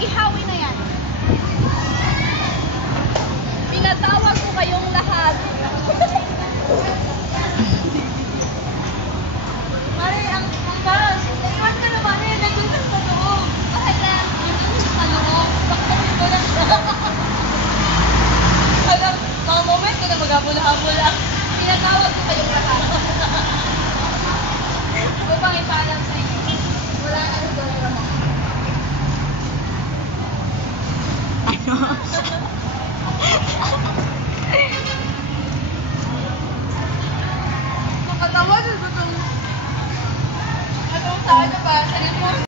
Ihawi na yan. Pinatawag ko kayong lahat. Mare, ang parang, iwan ka na Mare, nagulong sa loob. Bakit lang? Nagulong sa loob. Bakit ko lang siya. Alam, mga moment ko na mag-habol-habol lang. Pinatawag ko kayong lahat. Upang ipaalam sa inyo. Wala ano doon yung mo. Makatawa na ba itong sa ano ba? Sa